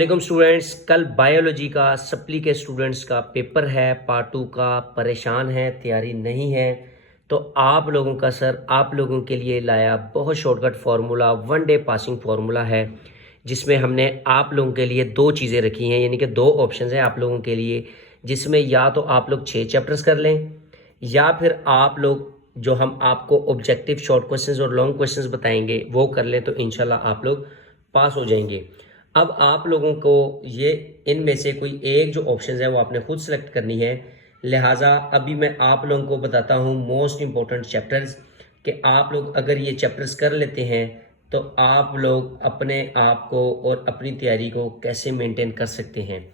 वालेकुम स्टूडेंट्स, कल बायोलॉजी का सप्ली के स्टूडेंट्स का पेपर है पार्ट 2 का। परेशान है, तैयारी नहीं है तो आप लोगों का सर आप लोगों के लिए लाया बहुत shortcut formula, one day passing formula है, जिसमें हमने आप लोगों के लिए दो चीज़ें रखी हैं, यानी कि दो ऑप्शंस हैं आप लोगों के लिए, जिसमें या तो आप लोग 6 चैप्टर्स कर लें या फिर आप लोग जो हम आपको ऑब्जेक्टिव शॉर्ट क्वेश्चंस और लॉन्ग क्वेश्चंस बताएंगे वो कर लें, तो इंशाल्लाह आप लोग पास हो जाएंगे। अब आप लोगों को ये इनमें से कोई एक जो ऑप्शन है वो आपने खुद सेलेक्ट करनी है। लिहाजा अभी मैं आप लोगों को बताता हूँ मोस्ट इम्पोर्टेंट चैप्टर्स, कि आप लोग अगर ये चैप्टर्स कर लेते हैं तो आप लोग अपने आप को और अपनी तैयारी को कैसे मेंटेन कर सकते हैं।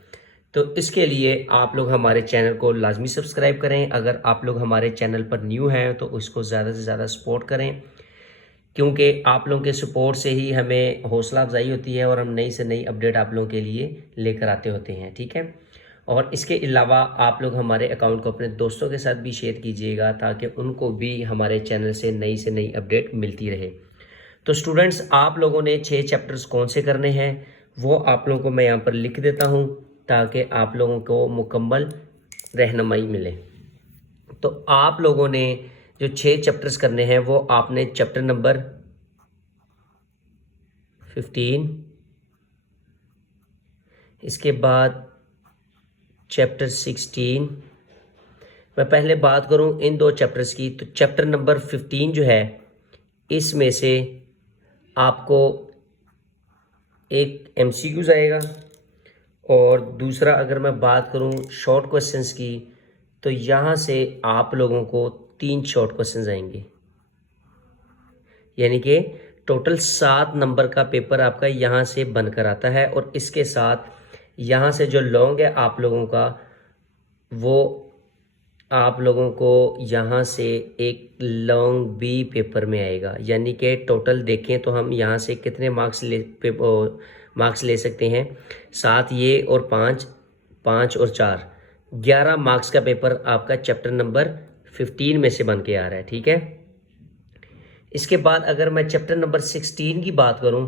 तो इसके लिए आप लोग हमारे चैनल को लाजमी सब्सक्राइब करें। अगर आप लोग हमारे चैनल पर न्यू हैं तो उसको ज़्यादा से ज़्यादा सपोर्ट करें, क्योंकि आप लोगों के सपोर्ट से ही हमें हौसला अफजाई होती है और हम नई से नई अपडेट आप लोगों के लिए लेकर आते होते हैं। ठीक है, और इसके अलावा आप लोग हमारे अकाउंट को अपने दोस्तों के साथ भी शेयर कीजिएगा ताकि उनको भी हमारे चैनल से नई अपडेट मिलती रहे। तो स्टूडेंट्स, आप लोगों ने 6 चैप्टर्स कौन से करने हैं वो आप लोगों को मैं यहाँ पर लिख देता हूँ ताकि आप लोगों को मुकम्मल रहनुमाई मिले। तो आप लोगों ने जो 6 चैप्टर्स करने हैं वो आपने चैप्टर नंबर 15, इसके बाद चैप्टर 16। मैं पहले बात करूं इन दो चैप्टर्स की, तो चैप्टर नंबर 15 जो है इसमें से आपको एक एमसीक्यूज आएगा, और दूसरा अगर मैं बात करूं शॉर्ट क्वेश्चंस की तो यहाँ से आप लोगों को 3 शॉर्ट क्वेश्चंस आएंगे, यानी कि टोटल 7 नंबर का पेपर आपका यहाँ से बनकर आता है। और इसके साथ यहाँ से जो लॉन्ग है आप लोगों का, वो आप लोगों को यहाँ से एक लॉन्ग बी पेपर में आएगा, यानी कि टोटल देखें तो हम यहाँ से कितने मार्क्स ले सकते हैं। 7 ये और 5 और 4, 11 मार्क्स का पेपर आपका चैप्टर नंबर 15 में से बन के आ रहा है। ठीक है, इसके बाद अगर मैं चैप्टर नंबर 16 की बात करूं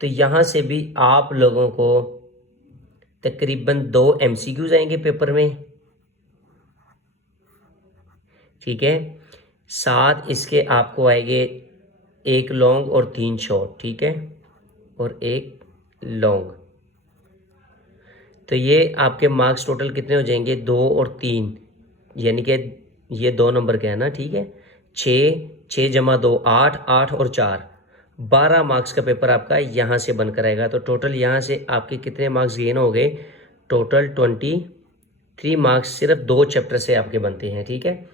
तो यहाँ से भी आप लोगों को तकरीबन 2 एमसीक्यूज आएंगे पेपर में। ठीक है, साथ इसके आपको आएंगे एक लॉन्ग और 3 शॉर्ट। ठीक है, और एक लॉन्ग, तो ये आपके मार्क्स टोटल कितने हो जाएंगे, 2 और 3, यानी कि ये 2 नंबर के है ना। ठीक है, 6 जमा 2 8, 8 और 4 12 मार्क्स का पेपर आपका यहाँ से बनकर आएगा। तो टोटल यहाँ से आपके कितने मार्क्स गेन हो गए, टोटल 23 मार्क्स सिर्फ 2 चैप्टर से आपके बनते हैं। ठीक है,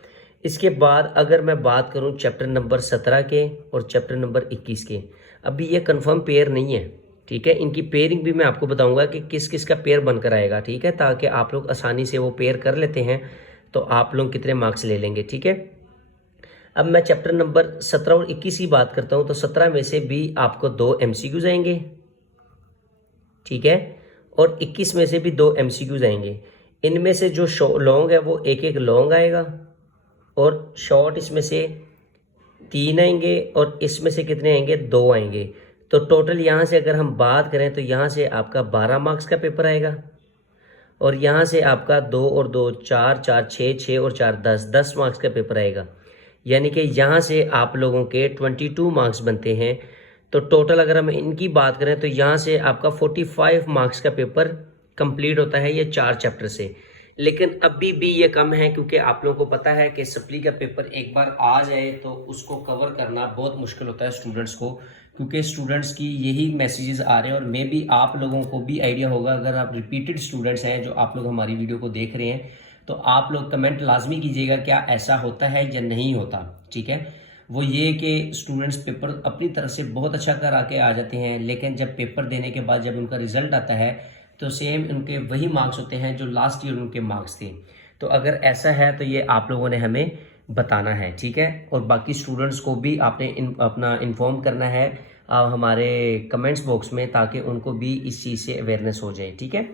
इसके बाद अगर मैं बात करूँ चैप्टर नंबर 17 के और चैप्टर नंबर 21 के, अभी ये कंफर्म पेयर नहीं है। ठीक है, इनकी पेयरिंग भी मैं आपको बताऊंगा कि किस किस का पेयर बनकर आएगा। ठीक है, ताकि आप लोग आसानी से वो पेयर कर लेते हैं तो आप लोग कितने मार्क्स ले लेंगे। ठीक है, अब मैं चैप्टर नंबर 17 और 21 की बात करता हूं, तो 17 में से भी आपको 2 एमसीक्यूज आएंगे। ठीक है, और 21 में से भी 2 एमसीक्यूज आएंगे। इनमें से जो लॉन्ग है वो एक एक लॉन्ग आएगा, और शॉर्ट इसमें से 3 आएंगे, और इसमें से कितने आएंगे, 2 आएंगे। तो टोटल यहाँ से अगर हम बात करें तो यहाँ से आपका 12 मार्क्स का पेपर आएगा, और यहाँ से आपका 2 और 2 4, 4 6, 6 और 4 10 मार्क्स का पेपर आएगा, यानी कि यहाँ से आप लोगों के 22 मार्क्स बनते हैं। तो टोटल अगर हम इनकी बात करें तो यहाँ से आपका 45 मार्क्स का पेपर कंप्लीट होता है ये 4 चैप्टर से। लेकिन अभी भी ये कम है, क्योंकि आप लोगों को पता है कि सप्ली का पेपर एक बार आ जाए तो उसको कवर करना बहुत मुश्किल होता है स्टूडेंट्स को, क्योंकि स्टूडेंट्स की यही मैसेजेस आ रहे हैं। और मे भी आप लोगों को भी आइडिया होगा, अगर आप रिपीटेड स्टूडेंट्स हैं जो आप लोग हमारी वीडियो को देख रहे हैं, तो आप लोग कमेंट लाजमी कीजिएगा क्या ऐसा होता है या नहीं होता। ठीक है, वो ये कि स्टूडेंट्स पेपर अपनी तरफ से बहुत अच्छा करा के आ जाते हैं, लेकिन जब पेपर देने के बाद जब उनका रिजल्ट आता है तो सेम उनके वही मार्क्स होते हैं जो लास्ट ईयर उनके मार्क्स थे। तो अगर ऐसा है तो ये आप लोगों ने हमें बताना है। ठीक है, और बाकी स्टूडेंट्स को भी आपने अपना इन्फॉर्म करना है हमारे कमेंट्स बॉक्स में, ताकि उनको भी इस चीज़ से अवेयरनेस हो जाए। ठीक है,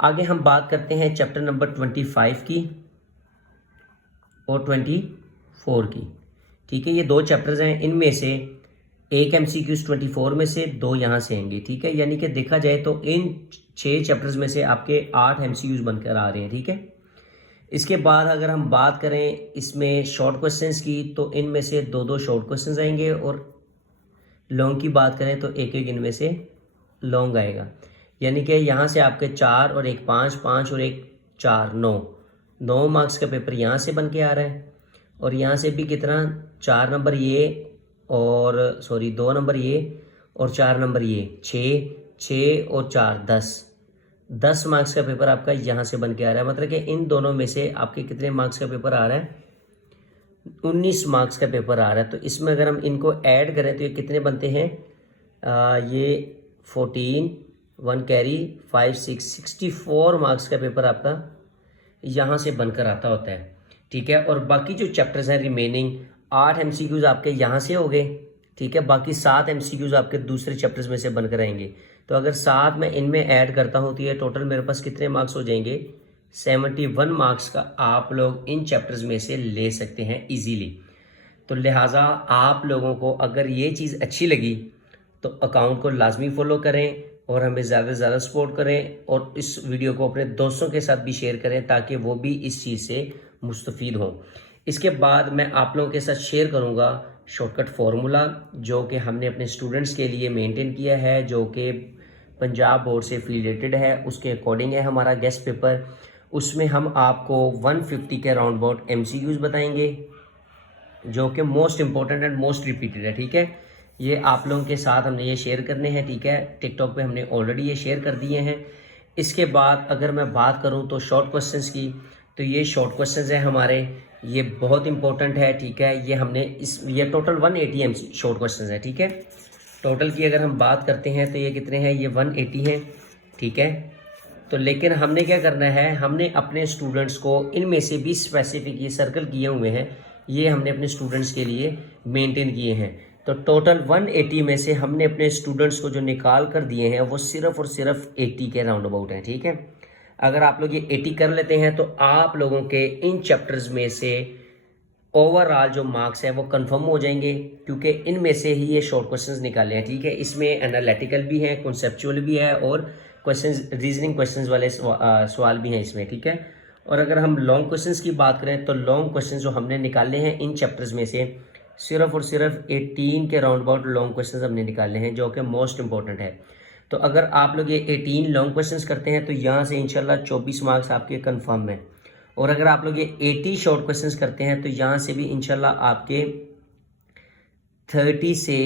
आगे हम बात करते हैं चैप्टर नंबर 25 की और 24 की। ठीक है, ये 2 चैप्टर्स हैं, इनमें से एक MCQs 24 में से 2 यहाँ से आएंगे, ठीक है। यानी कि देखा जाए तो इन 6 चैप्टर्स में से आपके 8 MCQs बनकर आ रहे हैं, ठीक है। इसके बाद अगर हम बात करें इसमें शॉर्ट क्वेश्चंस की, तो इनमें से 2 शॉर्ट क्वेश्चंस आएंगे, और लॉन्ग की बात करें तो एक इनमें से लॉन्ग आएगा। यानी कि यहाँ से आपके 4 और एक 5, 5 और एक 4, 9 मार्क्स का पेपर यहाँ से बन के आ रहा है। और यहाँ से भी कितना, 4 नंबर ये, और सॉरी 2 नंबर ये और 4 नंबर ये, 6 और 4 10 मार्क्स का पेपर आपका यहाँ से बन के आ रहा है। मतलब कि इन दोनों में से आपके कितने मार्क्स का पेपर आ रहा है, 19 मार्क्स का पेपर आ रहा है। तो इसमें अगर हम इनको ऐड करें तो ये कितने बनते हैं, ये 14, 1 कैरी 5 6, 64 मार्क्स का पेपर आपका यहाँ से बनकर आता होता है, ठीक है। और बाकी जो चैप्टर्स हैं रिमेनिंग 8 MCQs आपके यहाँ से हो गए, ठीक है। बाकी 7 MCQs आपके दूसरे चैप्टर्स में से बनकर आएंगे। तो अगर 7 मैं इनमें ऐड करता हूँ तो ये टोटल मेरे पास कितने मार्क्स हो जाएंगे, 71 मार्क्स का आप लोग इन चैप्टर्स में से ले सकते हैं इजीली। तो लिहाजा आप लोगों को अगर ये चीज़ अच्छी लगी तो अकाउंट को लाजमी फॉलो करें और हमें ज़्यादा से ज़्यादा सपोर्ट करें, और इस वीडियो को अपने दोस्तों के साथ भी शेयर करें ताकि वो भी इस चीज़ से मुस्तफ़ीद हों। इसके बाद मैं आप लोगों के साथ शेयर करूँगा शॉर्टकट फार्मूला जो कि हमने अपने स्टूडेंट्स के लिए मेंटेन किया है, जो कि पंजाब बोर्ड से एफिलिएटेड है, उसके अकॉर्डिंग है हमारा गेस्ट पेपर। उसमें हम आपको 150 के राउंड अबाउट MCQs बताएंगे जो कि most important and most repeated है, ठीक है। ये आप लोगों के साथ हमने ये शेयर करने हैं, ठीक है। टिकटॉक पे हमने ऑलरेडी ये शेयर कर दिए हैं। इसके बाद अगर मैं बात करूं तो शॉर्ट क्वेश्चंस की, तो ये शॉर्ट क्वेश्चंस हैं हमारे, ये बहुत इंपॉर्टेंट है, ठीक है। ये हमने ये टोटल 180 MC शॉर्ट क्वेश्चंस है, ठीक है। टोटल की अगर हम बात करते हैं तो ये कितने हैं, ये 180 हैं, ठीक है। तो लेकिन हमने क्या करना है, हमने अपने स्टूडेंट्स को इनमें से भी स्पेसिफिक ये सर्कल किए हुए हैं, ये हमने अपने स्टूडेंट्स के लिए मेंटेन किए हैं। तो टोटल 180 में से हमने अपने स्टूडेंट्स को जो निकाल कर दिए हैं वो सिर्फ और सिर्फ 80 के राउंड अबाउट हैं, ठीक है। अगर आप लोग ये 80 कर लेते हैं तो आप लोगों के इन चैप्टर्स में से ओवरऑल जो मार्क्स हैं वो कंफर्म हो जाएंगे, क्योंकि इनमें से ही ये शॉर्ट क्वेश्चंस निकाले हैं, ठीक है। इसमें एनालिटिकल भी है, कॉन्सेप्चुअल भी है, और क्वेश्चंस रीजनिंग क्वेश्चंस वाले सवाल भी हैं इसमें, ठीक है। और अगर हम लॉन्ग क्वेश्चंस की बात करें तो लॉन्ग क्वेश्चंस जो हमने निकाले हैं इन चैप्टर्स में से सिर्फ और सिर्फ 18 के राउंड अबाउट लॉन्ग क्वेश्चंस हमने निकाले हैं जो कि मोस्ट इंपॉर्टेंट है। तो अगर आप लोग ये 18 लॉन्ग क्वेश्चंस करते हैं तो यहाँ से इंशाल्लाह 24 मार्क्स आपके कंफर्म है। और अगर आप लोग ये 80 शॉर्ट क्वेश्चंस करते हैं तो यहाँ से भी इंशाल्लाह आपके 30 से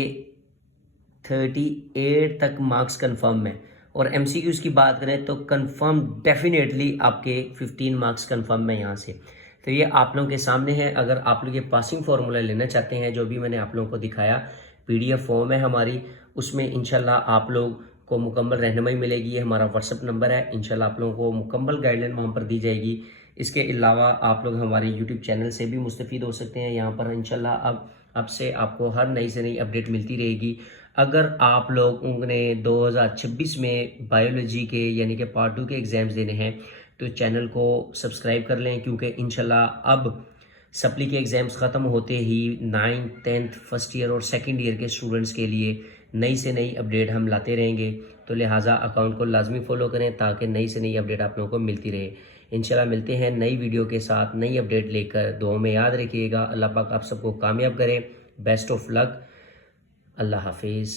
38 तक मार्क्स कंफर्म है। और MCQs की बात करें तो कंफर्म डेफिनेटली आपके 15 मार्क्स कंफर्म है यहाँ से। तो ये आप लोगों के सामने है। अगर आप लोग ये पासिंग फार्मूला लेना चाहते हैं जो भी मैंने आप लोगों को दिखाया, PDF फॉर्म है हमारी, उसमें इंशाल्लाह आप लोग को मुकम्मल रहनुमाई मिलेगी। हमारा WhatsApp नंबर है, इंशाल्लाह आप लोगों को मुकम्मल गाइडलाइन वहाँ पर दी जाएगी। इसके अलावा आप लोग हमारे YouTube चैनल से भी मुस्तफ़ीद हो सकते हैं। यहाँ पर इंशाल्लाह अब से आपको हर नई से नई अपडेट मिलती रहेगी। अगर आप लोगों ने 2026 में बायोलॉजी के यानी कि पार्ट 2 के एग्ज़ाम्स देने हैं तो चैनल को सब्सक्राइब कर लें, क्योंकि इंशाल्लाह अब सप्ली के एग्ज़ाम्स ख़त्म होते ही 9th 10th फर्स्ट ईयर और सेकंड ईयर के स्टूडेंट्स के लिए नई से नई अपडेट हम लाते रहेंगे। तो लिहाजा अकाउंट को लाजमी फॉलो करें ताकि नई से नई अपडेट आप लोगों को मिलती रहे। इंशाल्लाह मिलते हैं नई वीडियो के साथ, नई अपडेट लेकर। दुआ में याद रखिएगा। अल्लाह पाक आप सबको कामयाब करें। Best of luck. अल्लाह हाफिज़।